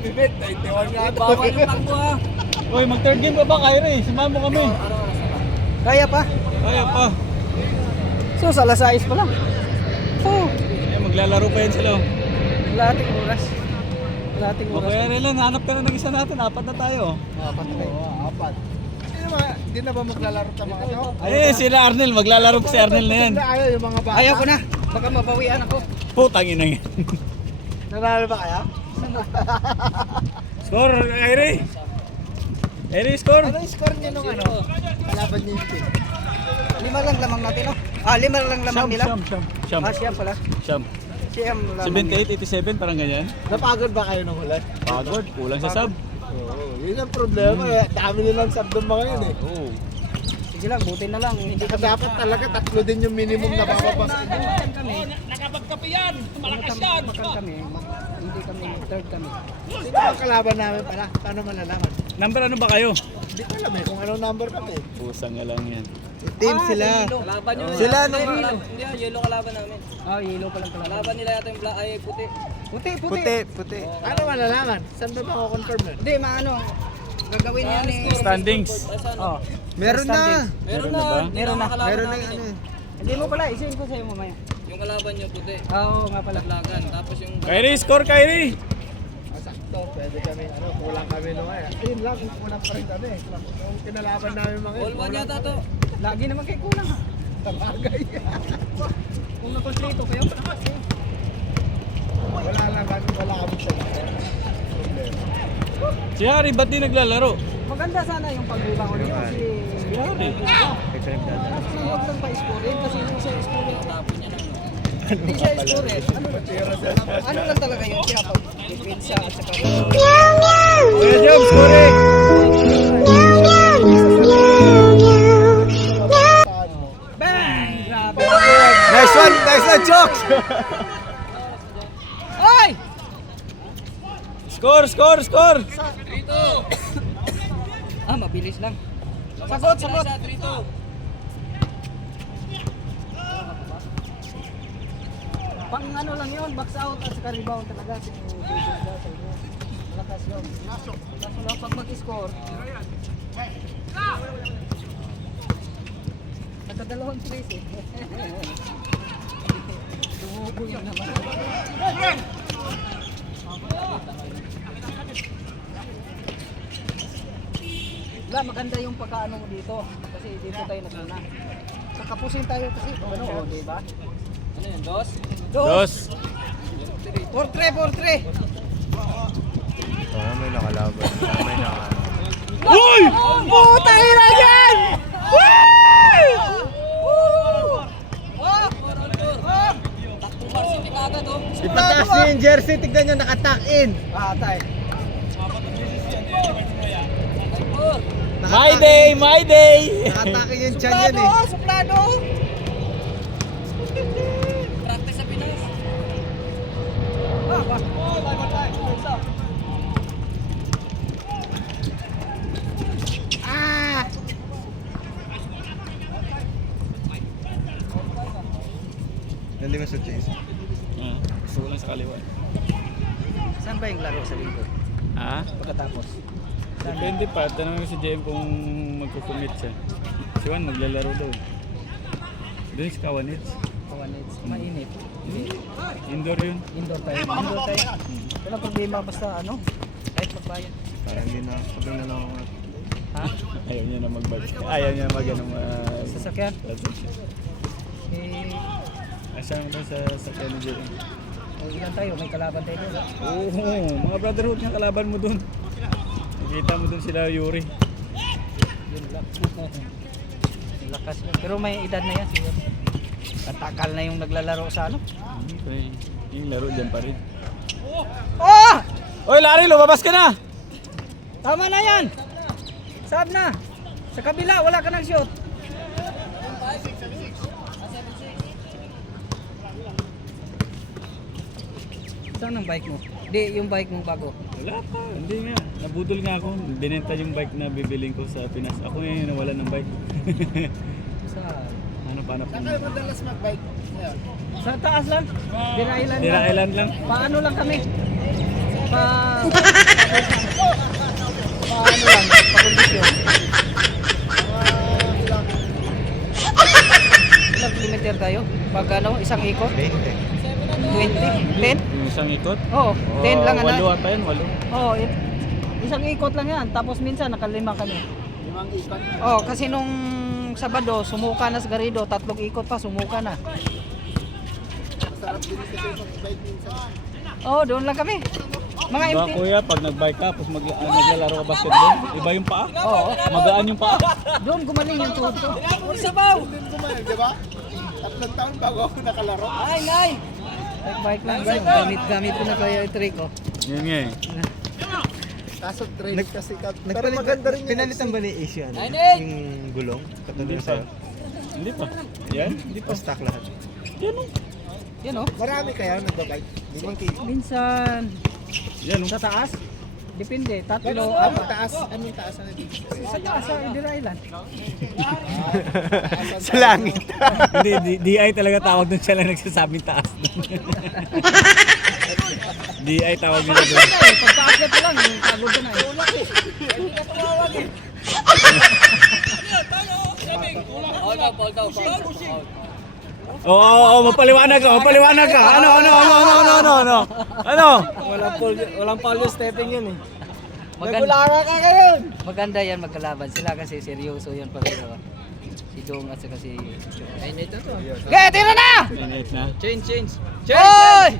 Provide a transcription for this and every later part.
bibit. 91 nga ito. Bawal yung takbo ha. Uy, mag third game pa ba Kyrie? Samahan mo kami. Kaya pa? Kaya pa. So, sa alas 6 pa lang. Oh, Eh, maglalaro pa yan sila. kalahating oras. Kalahating oras. Kaya rin lang, hanap ka na ng isa natin. Apat na tayo. Apat na kayo. Apat. Hindi na ba maglalaro sa mga ito? Eh, sila Arnel. Maglalaro pa si Arnel na yan. Ayaw yung mga bata. Ayaw ko na. Baka mabawian ako. Putang ina yan. Nanalo ba kaya? Score, Kyrie. Kyrie, score. Ano yung score niya nung ano? Kalaban niya yung team. 5 lang lamang natin, no? 5 lang lamang nila. Siyam. Siyam pala. Siyam. Siyam lamang. 78, 87, parang ganyan. Napagod ba kayo nung ulan? Pagod, kulang sa sub. Oo, yun ang problema. Dami nilang sub ng mga yun eh. Oo. Sige lang, buti na lang. Hindi Saka dapat talaga tatlo din yung minimum na bababas. Makan kami. Nakapagkape yan! Malakas yan! Makan kami. Hindi kami, third kami. Sino ang kalaban namin pala? Paano malalaman? Number ano ba kayo? Hindi ko alam eh kung anong number kami. Pusang nga lang yan. Team sila. Kalaban nyo. Sila nung Hindi, yellow kalaban namin. Yellow pa lang kalaban. Kalaban nila yata yung black, ay puti. Puti. Ano malalaman? Saan ba mako-confirm nun? Hindi, maano. Gagawin yan eh. Standings. Oh. Meron na. Meron na ba? Meron na. Meron na yung ano eh. Hindi mo pala, isin ko sa'yo mamaya. Yung kalaban nyo puti, Oo nga pala. lagan. Tapos yung Kyrie, score Kyrie! Sakto, pwede kami, kulang kami nung kaya. Yun lang, kulang pa rin kami. Yung kinalaban namin mga all one yata to. Lagi naman kayo kulang ha. Tabagay. Kung nakontrito kayo, palakas eh. Wala lang kami, wala kami sa problema. Si Harry, ba't di naglalaro? Maganda sana yung pagbibangon niyo si Harry. Kasi huwag lang pa-scorein kasi yung siya scorein tapon niya lang. Hindi siya scorein. Ano lang talaga yun siya pag depensa at saka Kuya Job, scoring! bang! Grabe! Nice one, jokes! Oy! Score! Mabilis lang. Sagot! Pang ano lang yun, box out at saka rebound talaga. Malakas yun. Kaso lang pag mag-score, nagkadalawang place eh. Tumubo yun naman. Wala, maganda yung pagkaano mo dito. Kasi dito tayo nagmuna. Kakapusin tayo kasi. Ano, di ba? Ano yun, dos? Dos. 4-3. May nakalaban. May nakalaban. Uy! Puta ina yan! Tatlong varsity kagad oh. Ipataas niyo yung jersey, tignan nyo, naka-tuck in. Tay. My day! Naka-tuck in yung chan yan eh. Suplado! Practice sa Pinas. Hindi mo sa chase. Gusto ko lang sa kaliwa. Saan ba yung laro sa linggo? Ha? Pagkatapos? Depende pa. Tanong ko si JM kung magkukumit siya. Si Juan maglalaro daw. Doon sa Kawanits. Kawanits. Mainit. Indoor yun. Indoor tayo. Walang problema basta ano? Kahit magbayad. Parang hindi na, sabi na lang ako. Ha? Ayaw niya na Ayaw niya mag-anong Sasakyan? Eh, Asama daw sa sakyan ni JM. ilan tayo? May kalaban tayo doon. Oo, mga brotherhood nga kalaban mo dun. Nakita mo dun sila Yuri. Yun lang. Lakas yun. Pero may edad na yan siguro. Katakal na yung naglalaro sa ano. Yung laro dyan pa rin. Oh! Oy Larry, lumabas ka na! Tama na yan! Sab na! Sa kabila, wala ka ng shoot. Saan ang bike mo? Hindi, yung bike mo bago. Wala pa, hindi nga. Nabudol nga ako. Binenta yung bike na bibiling ko sa Pinas. Ako yung nawalan ng bike. Sa Ano pa na po? Saan kayo madalas mag-bike? Sa taas lang. Dira Island Tira Island lang. Paano lang kami? Pa Paano lang, pakondisyon. Ilang kilometer tayo? Pag ano, isang ikot? 20. 10? Yung isang ikot? Oo, 10 lang ano. 8 ata yan, 8. Oo, isang ikot lang yan. Tapos minsan nakalima kami. Oo, kasi nung Sabado, sumuka na sa Garrido. 3 ikot pa, sumuka na. Oo, doon lang kami. Mga Diba empty. kuya, pag nag-bike ka, tapos maglalaro ka basketball, iba yung paa? Oo. Magaan yung paa? Doon gumaling yung tuhod ko. Sabaw! Hindi kumain, di ba? 3 taon bago ako nakalaro. Ay, nay! Bike lang yun. Gamit ko na kaya yung trick ko. Yan nga eh. Kaso trade kasi ka. Pero maganda rin yung Pinalitan ba ni Ace yan? Ay, Nick! Yung gulong? Hindi Katulad pa. sa'yo? Hindi pa. Yan? Hindi pa stock lahat. Yan o. Yan o. Marami kaya nagbabike. Minsan, Yan o. sa taas. Depende. 3, Ano 4. taas? Anong taas na dito? Sa taas, sa Indira Island. Sa langit. Hindi, DI talaga tawag doon, siya lang nagsasabing taas. DI tawag nila doon. Pagpa-upload ko lang, pagod ko na eh. Hold up. Oo, mapaliwanag ka. Ano? Walang palyo stepping yun eh. Maganda ka ngayon! Maganda yan magkalaban sila kasi seryoso yan pareho. Si Dong at saka si... Ay, ito to. Okay, tira na! Minute na. Change. Oy!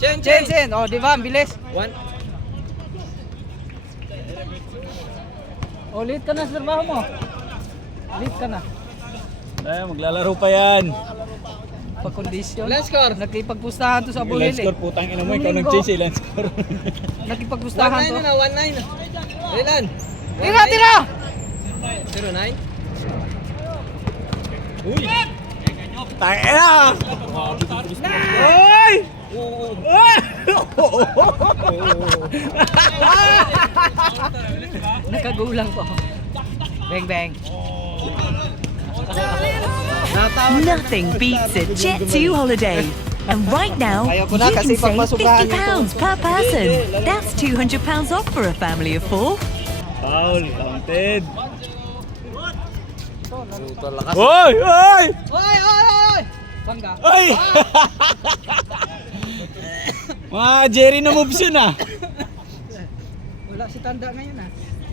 Change. Change! Oh, di ba? Ang bilis. One. Oh, late ka na sa trabaho mo. Late ka na. Ay, maglalaro pa yan. Pag-condition. Let's score. Nakipagpustahan to sa Yung Bulil lens eh. score, putang ina mo, Yung ikaw linggo. nag-change eh, lens score. Nakipagpustahan 1-9 to. na, 1-9. Ilan? Tira! 0-9? Tangina! Oy! Nakagulang po. Bang bang. Nothing beats a Jet2 holiday. And right now, Ayaw ko you na can kasi save pagmasubrahan yung £50 per person. That's £200 off for a family of 4. Foul, counted. Lakas. Oy! Oy! Bangga. Oy! Mga Jerry na moves yun ah. Wala si Tanda ngayon ah.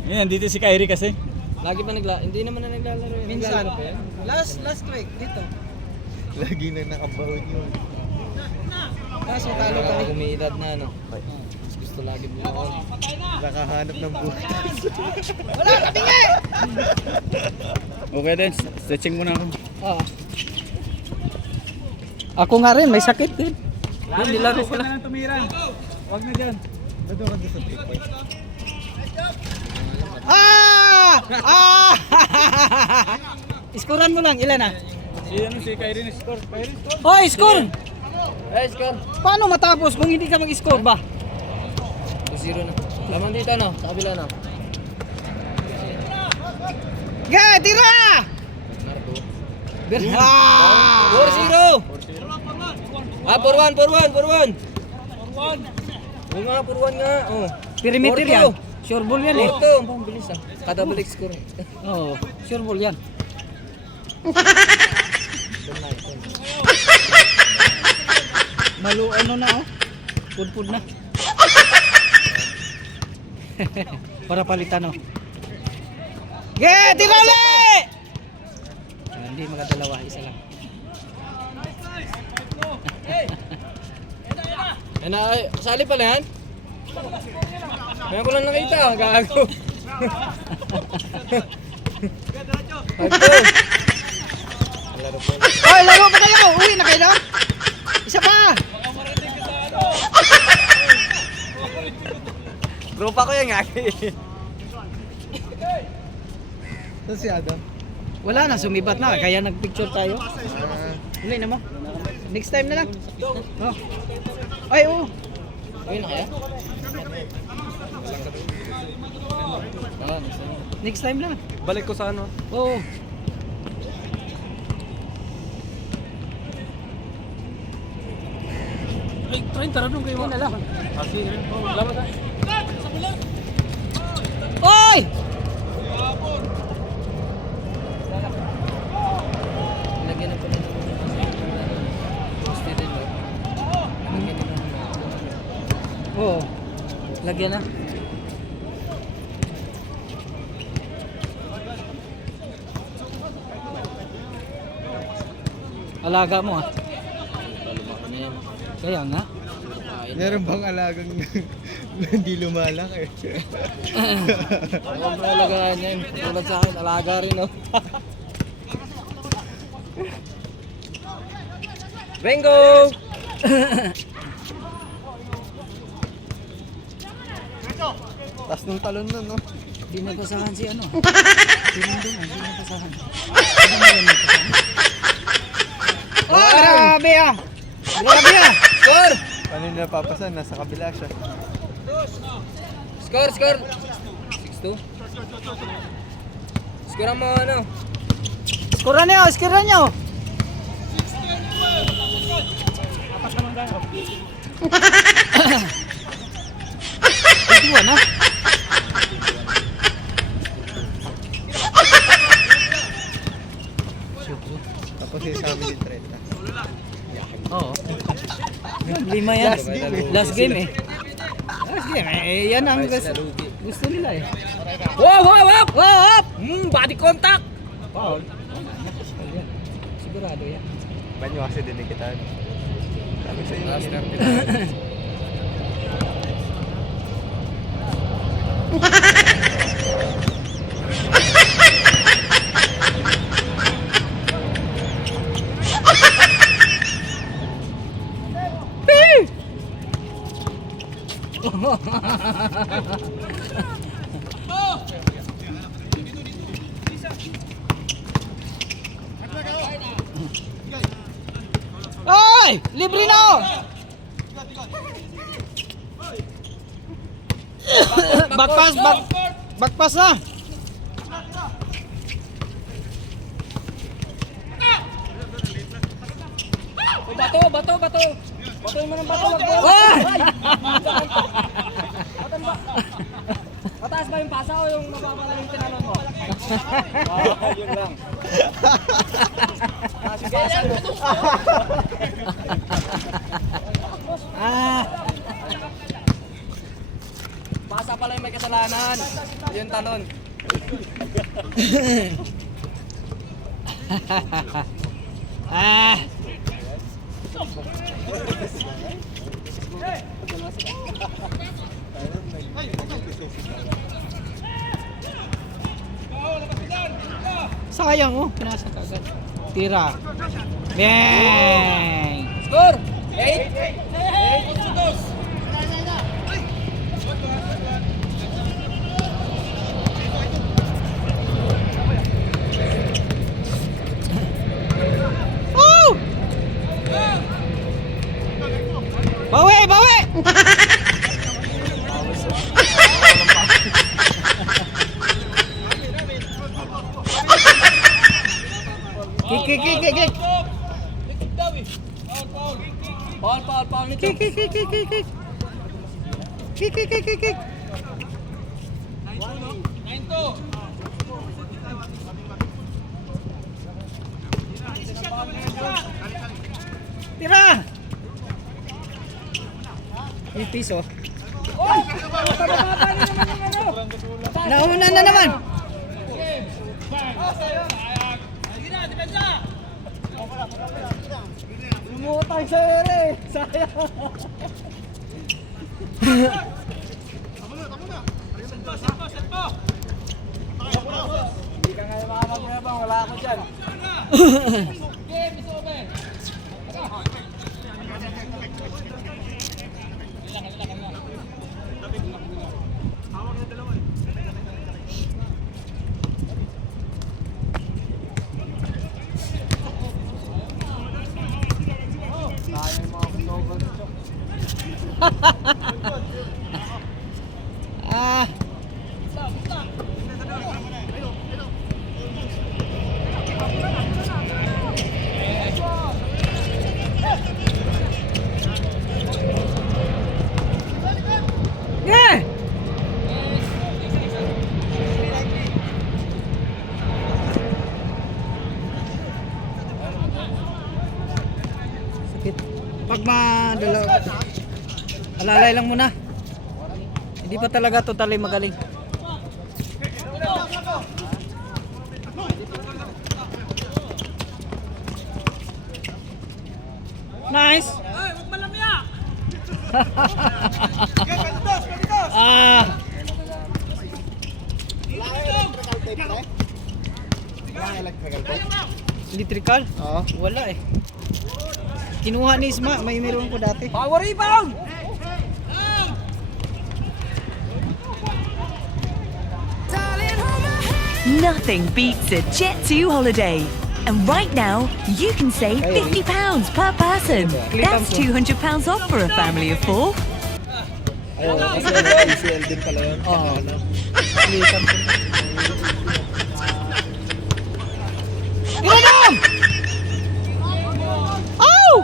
Yan, dito si Kyrie kasi. Lagi pa hindi naman na naglalaro yun. Minsan. Naglalaro pa yan? Last week dito. Lagi na nakabaon yun. Kaso talo Kaya kami. umiidad na, no? Mas gusto lagi bumakon. Nakahanap ng buhay. Wala kami nga! Okay din, stretching muna ako. Oo. Ako nga rin, may sakit din. Yung nilaro ko lang. tumira. Huwag na dyan. Iskoran mo lang, ilan na? Si Kyrie na score. Kyrie score. Hoy, score! Hey, score. Paano matapos kung hindi ka mag-score ba? 2-0 na. Laman dito, no? Sa kabila, no? Ga, tira! Nardo. Ah! 4-0! Ah, 4-1! 4-1 nga, 4-1 nga. Oh. Perimeter 4-2. yan. Sure ball yan eh. Ito, ang pambilis ah. Kada balik score. Oo, sure ball yan. Malu ano na oh. Pudpud na. Para palitan oh. Ge, tira ulit! Hindi makadalawa, isa lang. Yan na, sali pala yan? Ngayon ko lang nakita, gago. Hoy, laro pa kayo! Uwi na kayo no? Isa pa! Tropa ko yan nga. Saan si Adam? Wala na, sumibat na. Kaya nagpicture tayo. Uli na mo. Next time na lang. Oh. Ay, oo. Uy na kaya? Next time na. Balik ko sa ano? Oo. Ay, try tara nung kayo na lang. Kasi, laban Oy! Lagyan na pala naman yung poste din, no? Lagyan na naman. Oo. Lagyan na. Alaga mo ah. Kaya nga. Meron bang alagang hindi lumalaki? Huwag mo alagaan yan. Tulad sa akin, alaga rin oh. Bingo! Tas nung talon nun, no? Hindi nabasahan si ano. Hindi nabasahan. Oh, grabe ah! Grabe ah! Score! Paano nila papasan? Nasa kabila siya. Score! 6-2. Score mo ano? Skuran nyo! Skuran nyo! Ito na? Tapos yung sa amin yung 30. Oo. Lima yan. Last game eh. Last game eh. Yan ang gusto nila eh. Wow! Wow! Body contact! Wow. Sigurado yan. Ba't nyo kasi dinikitan? Sabi sa inyo. Ay! Libre na oh! Backpass na! Bato! Batoy mo ng bato! Ay! Mataas ba yung pasa o yung mababa lang yung tinanong mo? Yun lang. Pasa pala yung may kasalanan. Yung talon. Sayang oh, pinasa kagad. Tira. Bang! Score! 8! Oh! Bawi! Kick! Paul nito. Kick! Tira! Yung piso. Nauna na naman. Lumutang sa ere. Sayang. Hindi ka nga makakapagpapang. Wala ako dyan. Yeah! Pag alalay lang muna. Hindi pa talaga totally magaling. Nice. Ah. Electrical? Oo. Wala eh. Kinuha ni Isma, may meron ko dati. Power rebound! Nothing beats a Jet2 holiday. And right now, you can save £50 per person. That's £200 off for a family of 4. Ayun, kasi ACL din pala yun. Oo. Ano? Iradam! Oh!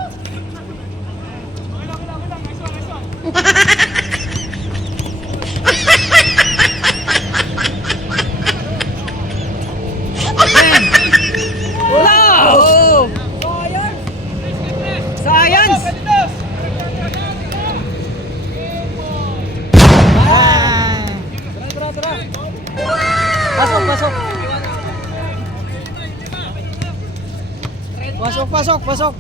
Wala! Oh! Science! Ah! Pasok, pasok. Pasok, pasok, pasok.